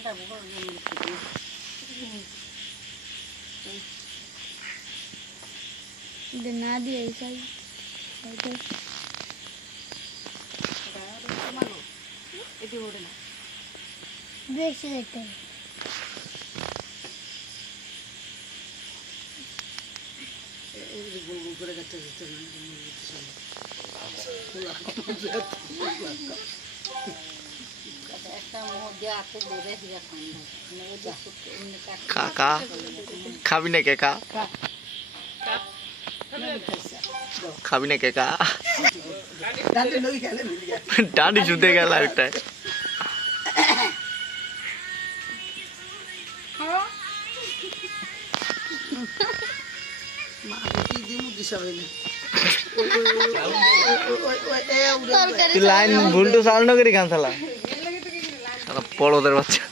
এটা না দিয়ে এই সাইড। সাইডে বেশি যেতে খা খা খাবি না কে খা খাবি না কে খা ডান্ডি জুতে গেল একটা তুই লাইন ভুলটু চালানো করি গান চালা সারা বড়দের বাচ্চা।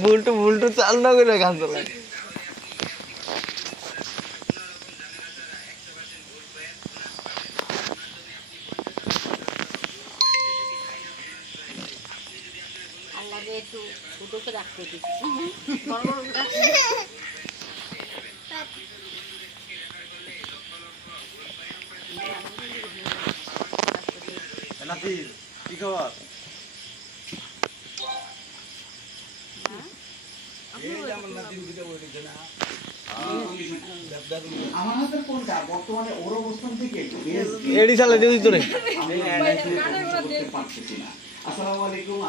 ভুলটু ভুলটু চালানো করে গান চালায়। কি খবর? এডি চালা দিদি তোরে আসসালামু আলাইকুম।